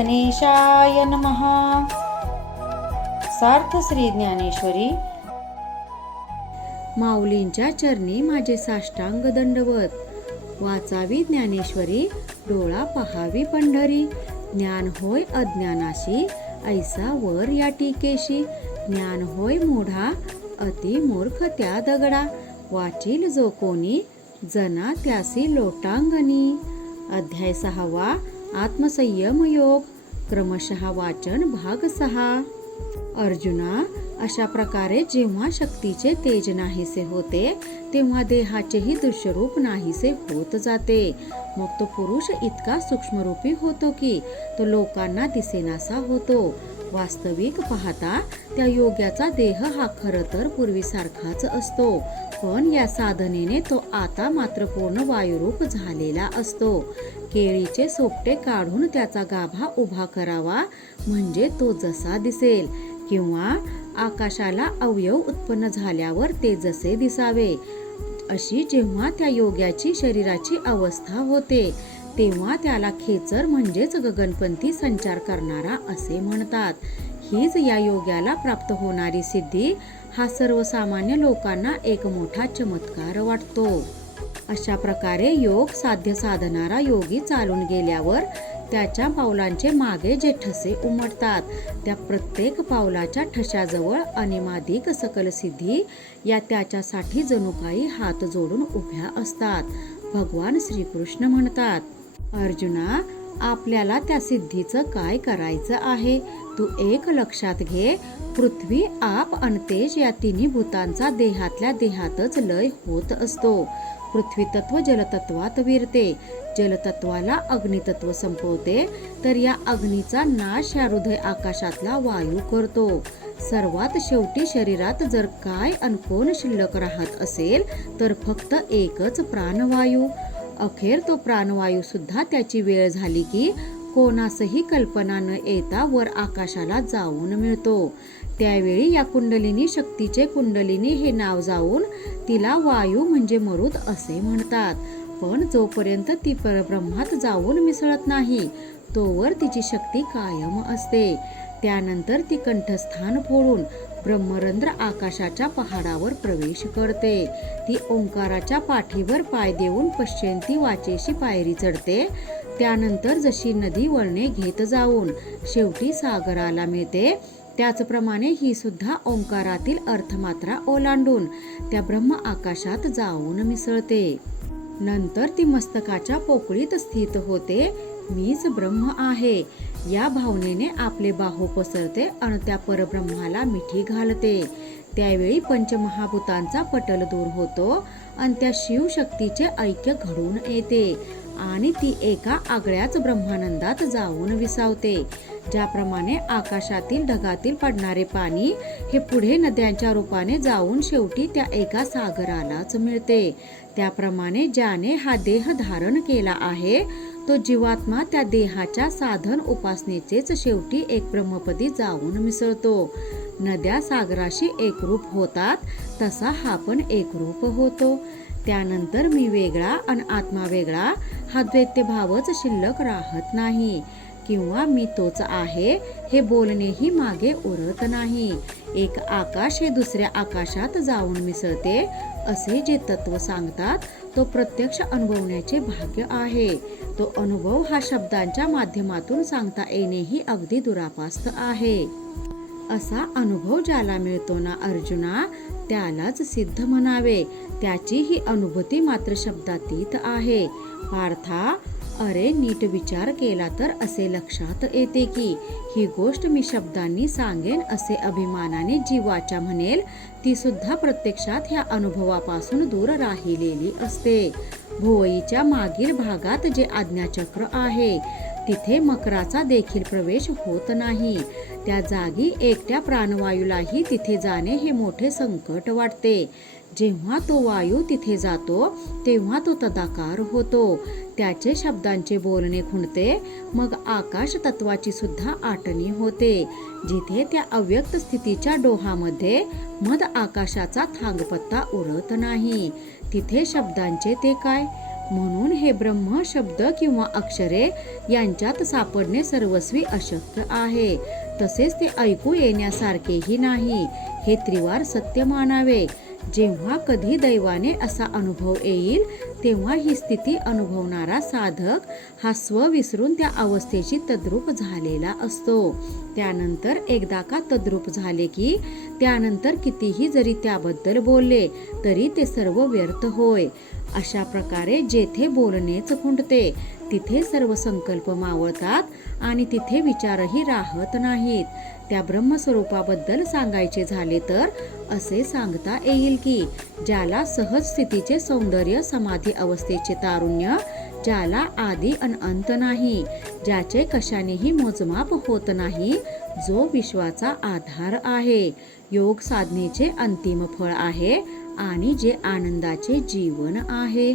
गणेशाय नमः. सार्थ श्री ज्ञानेश्वरी. माऊलींच्या चरणी माझे साष्टांग दंडवत. वाचावी ज्ञानेश्वरी, डोळा पहावी पंढरी. ज्ञान होय अज्ञानाशी, ऐसा वर या टीकेशी. ज्ञान होय मूढा, अति मूर्ख त्या दगडा. वाचील जो कोणी, जना त्यासी लोटांगणी. अध्याय 6. आत्मसंयम योग. क्रमशः वाचन भाग 6. अर्जुना, अशा प्रकारे जेव्हा शक्तीचे तेज नाहीसे होते तेव्हा देहाचेही दृश्यरूप नाहीसे होत जाते. मग तो पुरुष इतका सूक्ष्मरूपी होतो की तो लोकांना दिसेनासा होतो. वास्तविक पाहता त्या योग्याचा देह हा खरं तर पूर्वीसारखाच असतो, पण या साधनेने तो आता मात्र पूर्ण वायुरूप झालेला असतो. केळीचे सोपटे काढून त्याचा गाभा उभा करावा म्हणजे तो जसा दिसेल, किंवा आकाशाला अवयव उत्पन्न झाल्यावर ते जसे दिसावे, अशी जेव्हा त्या योग्याची शरीराची अवस्था होते तेव्हा त्याला खेचर म्हणजेच गगनपंथी संचार करणारा असे म्हणतात. हीच या योग्याला प्राप्त होणारी सिद्धी हा सर्वसामान्य लोकांना एक मोठा चमत्कार वाटतो. अशा प्रकारे योग साध्य साधणारा योगी चालून गेल्यावर त्याच्या पावलांचे मागे जे ठसे उमटतात त्या प्रत्येक पावलाच्या ठशाजवळ अनिमादिक सकल सिद्धी या त्याच्यासाठी जणू काही हात जोडून उभ्या असतात. भगवान श्रीकृष्ण म्हणतात, अर्जुना, आपल्याला त्या सिद्धीचं काय करायचं आहे? तू एक लक्षात घे, पृथ्वी, आप आणि तेज या तिन्ही भूतांचा देहातल्या देहातच लय होत असतो. पृथ्वी तत्व जलतत्वात विरते, जलतत्वाला अग्नितत्व संपवते, तर या अग्नीचा नाश या हृदय आकाशातला वायू करतो. सर्वात शेवटी शरीरात जर काय अन कोण शिल्लक राहत असेल तर फक्त एकच प्राणवायू. अखेर तो प्राणवायू सुद्धा त्याची वेळ झाली की कोणासही कल्पना न येता वर आकाशाला जाऊन मिळतो. त्यावेळी या कुंडलिनी शक्तीचे कुंडलिनी हे नाव जाऊन तिला वायू म्हणजे मरुत असे म्हणतात. पण जोपर्यंत ती परब्रह्मात जाऊन मिसळत नाही तोवर तिची शक्ती कायम असते. त्यानंतर ती कंठस्थान फोडून ब्रह्मरंध्र आकाशाच्या पहाडावर प्रवेश करते. ती ओंकाराच्या पाठीवर पाय देऊन पश्चिंती वाचेशी पायरी चढते. त्यानंतर जशी नदी वळणे घेत जाऊन शेवटी सागराला मिळते, त्याचप्रमाणे ही सुद्धा ओंकारातील अर्थमात्रा ओलांडून त्या ब्रह्म आकाशात जाऊन मिसळते. नंतर ती मस्तकाच्या पोकळीत स्थित होते. मीच ब्रह्म आहे या भावनेने आपले बाहू पसरते आणि त्या परब्रह्माला मिठी घालते. त्यावेळी पंचमहाभूतांचा पटल दूर होतो आणि त्या शिवशक्तीचे ऐक्य घडून येते आणि ती एका आगळ्याच ब्रह्मानंदात जाऊन विसावते. ज्याप्रमाणे आकाशातील ढगातील पडणारे पाणी हे पुढे नद्यांच्या रूपाने जाऊन शेवटी त्या एका सागरालाच मिळते, त्याप्रमाणे ज्याने हा देह धारण केला आहे तो जीवात्मा त्या देहाच्या साधन उपासनेचेच शेवटी एक ब्रह्मपदी जाऊन मिसळतो. नद्या सागराशी एकरूप होतात तसा हा पण एकरूप होतो. त्यानंतर मी वेगळा आणि आत्मा वेगळा हा द्वैत्यभावच शिल्लक राहत नाही, किंवा मी तोच आहे हे बोलणेही मागे उरत नाही. एक आकाश हे दुसऱ्या आकाशात जाऊन मिसळते असे जे तत्व सांगतात तो प्रत्यक्ष अनुभवण्याचे भाग्य आहे. तो अनुभव हा शब्दांच्या माध्यमातून सांगता येणेही अगदी दुरापास्त आहे. असा अनुभव ज्याला मिळतो ना अर्जुना, त्यालाच सिद्ध म्हणावे. त्याची ही अनुभूती मात्र शब्दातीत आहे. पार्था, अरे नीट विचार केला तर असे लक्षात येते की ही गोष्ट मी शब्दांनी सांगेन असे अभिमानाने जी वाचा म्हणेल ती सुद्धा प्रत्यक्षात ह्या अनुभवापासून दूर राहिलेली असते. भुवईच्या मागील भागात जे आज्ञाचक्र आहे तिथे मकराचा देखील प्रवेश होत नाही. त्या जागी एकट्या प्राणवायूलाही तिथे जाणे हे मोठे संकट वाटते. जेव्हा तो वायू तिथे जातो तेव्हा तो तदाकार होतो, त्याचे शब्दांचे बोलणे खुंटते. मग आकाश तत्वाची सुद्धा आटणी होते. जिथे त्या अव्यक्त स्थितीच्या डोहामध्ये मध आकाशाचा थांगपत्ता उरत नाही तिथे शब्दांचे ते काय, म्हणून हे ब्रह्म शब्द किंवा अक्षरे यांच्यात सापडणे सर्वस्वी अशक्य आहे. तसेच ते ऐकू येण्यासारखेही नाही. हे त्रिवार सत्य मानावे. जेव्हा कधी दैवाने असा अनुभव येईल तेव्हा ही स्थिती अनुभवणारा साधक हा स्व विसरून त्या अवस्थेशी तद्रूप झालेला असतो. त्यानंतर एकदा का तद्रूप झाले की त्यानंतर कितीही जरी त्याबद्दल बोलले तरी ते सर्व व्यर्थ होय. अशा प्रकारे जेथे बोलणेच खुंटते तिथे सर्व संकल्प मावळतात आणि तिथे विचारही राहत नाहीत. त्या ब्रह्मस्वरूपाबद्दल सांगायचे झाले तर असे सांगता येईल की ज्याला सहज स्थितीचे सौंदर्य, समाधी अवस्थेचे तारुण्य, ज्याला आदी अन अंत नाही, ज्याचे कशानेही मोजमाप होत नाही, जो विश्वाचा आधार आहे, योग साधनेचे अंतिम फळ आहे आणि जे आनंदाचे जीवन आहे.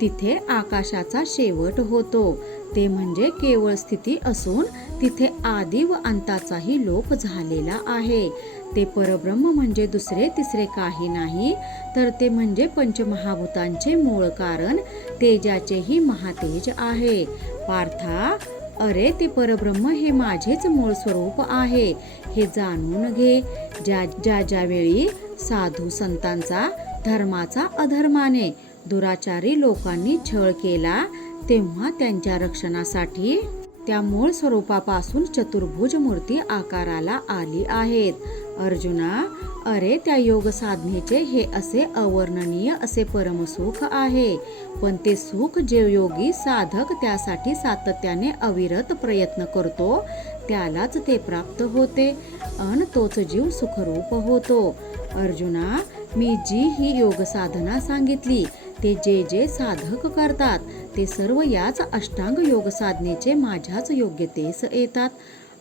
तिथे आकाशाचा शेवट होतो. ते म्हणजे केवळ स्थिती असून तिथे आदी व अंताचाही लोप झालेला आहे. ते परब्रह्म म्हणजे दुसरे तिसरे काही नाही, तर ते म्हणजे पंचमहाभूतांचे मूळ कारण, तेजाचेही महातेज आहे. पार्था, अरे ते परब्रह्म हे माझेच मूळ स्वरूप आहे हे जाणून घे. ज्या वेळी साधू संतांचा, धर्माचा अधर्माने, दुराचारी लोकांनी छळ केला तेव्हा त्यांच्या रक्षणासाठी त्या मूळ स्वरूपापासून चतुर्भुज मूर्ती आकाराला आली आहेत. अर्जुना, अरे त्या योग साधनेचे हे असे अवर्णनीय असे परमसुख आहे. पण ते सुख जे योगी साधक त्यासाठी सातत्याने अविरत प्रयत्न करतो त्यालाच ते प्राप्त होते अन तोच जीव सुखरूप होतो. अर्जुना, मी जी ही योग साधना सांगितली ते जे जे साधक करतात ते सर्व याच अष्टांग योग साधनेचे माझ्याच योग्यतेस येतात.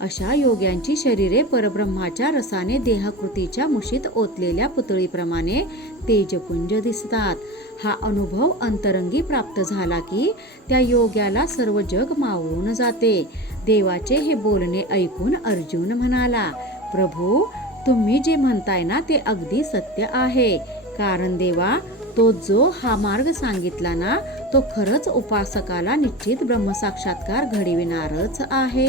अशा योग्यांची शरीरे परब्रह्माच्या रसाने देहकृतीच्या मुशीत ओतलेल्या पुतळीप्रमाणे तेजपुंज दिसतात. हा अनुभव अंतरंगी प्राप्त झाला की त्या योग्याला सर्व जग मावळून जाते. देवाचे हे बोलणे ऐकून अर्जुन म्हणाला, प्रभू, तुम्ही जे म्हणताय ना ते अगदी सत्य आहे. कारण देवा, तो जो हा मार्ग सांगितला ना तो खरंच उपासकाला निश्चित ब्रह्मसाक्षात्कार घडविणारच आहे.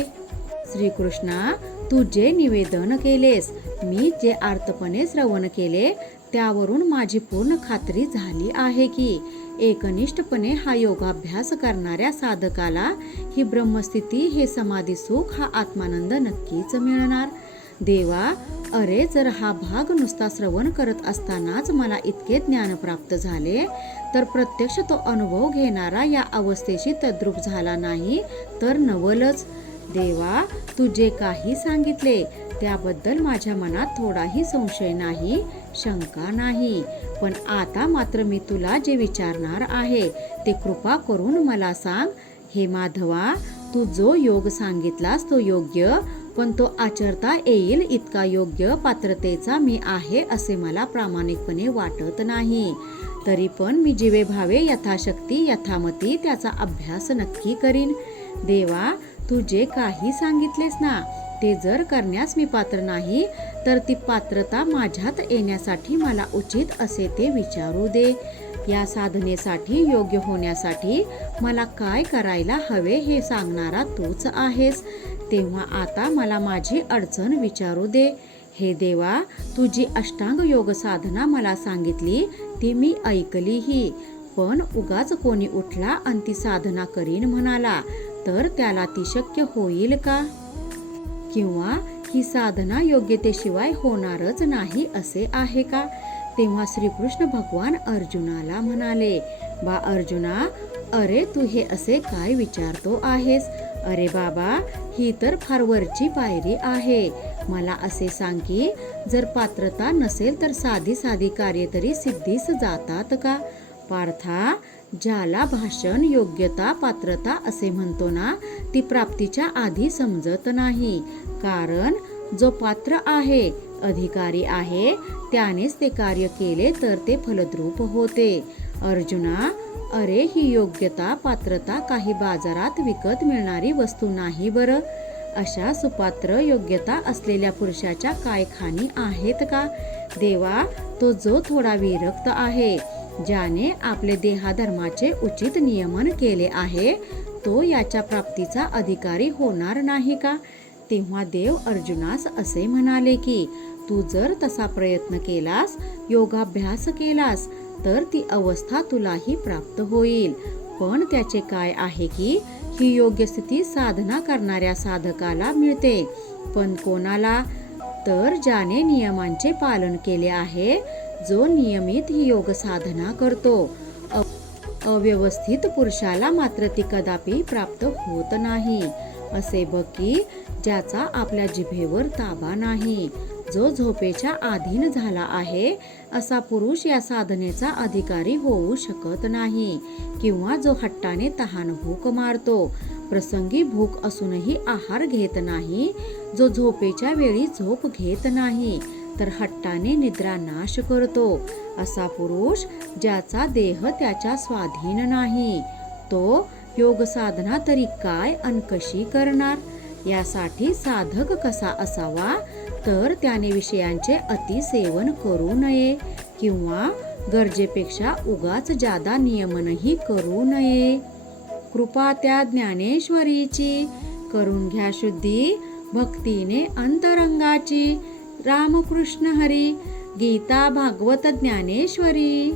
श्रीकृष्णा, तू जे निवेदन केलेस, मी जे आर्तपणे श्रवण केले त्यावरून माझी पूर्ण खात्री झाली आहे की एकनिष्ठपणे हा योगाभ्यास करणाऱ्या साधकाला ही ब्रह्मस्थिती, हे समाधी सुख, हा आत्मानंद नक्कीच मिळणार. देवा, अरे जर हा भाग नुसता श्रवण करत असतानाच मला इतके ज्ञान प्राप्त झाले तर प्रत्यक्ष तो अनुभव घेणारा या अवस्थेशी तद्रूप झाला नाही तर नवलच. देवा, तू जे काही सांगितले त्याबद्दल माझ्या मनात थोडाही संशय नाही, शंका नाही. पण आता मात्र मी तुला जे विचारणार आहे ते कृपा करून मला सांग. हे माधवा, तू जो योग सांगितलास तो योग्य, पण तो आचरता येईल इतका योग्य पात्रतेचा मी आहे असे मला प्रामाणिकपणे वाटत नाही. तरी पण मी जीवे भावे यथाशक्ती यथामती त्याचा अभ्यास नक्की करीन. देवा, तू जे काही सांगितलेस ना ते जर करण्यास मी पात्र नाही तर ती पात्रता माझ्यात येण्यासाठी मला उचित असे ते विचारू दे. या साधनेसाठी योग्य होण्यासाठी मला काय करायला हवे हे सांगणारा तूच आहेस. तेव्हा आता मला माझी अडचण विचारू दे. हे देवा, तू जी अष्टांग योग साधना मला सांगितली ती मी ऐकलीही, पण उगाच कोणी उठला आणि ती साधना करीन म्हणाला तर त्याला ती शक्य होईल का? किंवा ही साधना योग्यतेशिवाय होणारच नाही असे आहे का? तेव्हा श्रीकृष्ण भगवान अर्जुनाला म्हणाले, बा अर्जुना, अरे तू हे असे काय विचारतो आहेस? अरे बाबा, ही तर फार वरची पायरी आहे. मला असे सांग की जर पात्रता नसेल तर साधी साधी कार्य तरी सिद्धीस जातात का? पार्था, ज्याला भाषण योग्यता पात्रता असे म्हणतो ना ती प्राप्तीच्या आधी समजत नाही. कारण जो पात्र आहे, अधिकारी आहे, त्यानेच ते कार्य केले तर ते फलद्रूप होते. अर्जुना, अरे ही योग्यता पात्रता काही बाजारात विकत मिळणारी वस्तू नाही बरं. अशा सुपात्र योग्यता असलेल्या पुरुषाच्या काय खाणी आहेत का? देवा, तो जो थोडा विरक्त आहे ज्याने आपले देहाधर्माचे उचित नियमन केले आहे तो याच्या प्राप्तीचा अधिकारी होणार नाही का? तेव्हा देव अर्जुनास असे म्हणाले की तू जर तसा प्रयत्न केलास, योगाभ्यास केलास, तर ती अवस्था तुलाही प्राप्त होईल. पण त्याचे काय आहे की ही योग्य स्थिती साधना करणाऱ्या साधकाला मिळते. पण कोणाला? तर ज्याने नियमांचे पालन केले आहे, जो नियमित ही योग साधना करतो. अव्यवस्थित पुरुषाला मात्र ती कदापि प्राप्त होत नाही. असे बघ की ज्याचा आपल्या जिभेवर ताबा नाही, जो झोपेच्या अधीन झाला आहे, असा पुरुष या साधनेचा अधिकारी होऊ शकत नाही. किंवा जो हट्टाने तहान भूक मारतो, प्रसंगी भूक असूनही आहार घेत नाही, जो झोपेच्या वेळी झोप घेत नाही, तर हट्टाने निद्रा नाश करतो, असा पुरुष ज्याचा देह त्याच्या स्वाधीन नाही, तो योग साधना तरी काय अन कशी करणार? यासाठी साधक कसा असावा? तर त्याने विषयांचे अतिसेवन करू नये किंवा गरजेपेक्षा उगाच जादा नियमनही करू नये. कृपा त्या ज्ञानेश्वरीची, करून घ्या शुद्धी भक्तीने अंतरंगाची. रामकृष्ण हरी. गीता भागवत ज्ञानेश्वरी.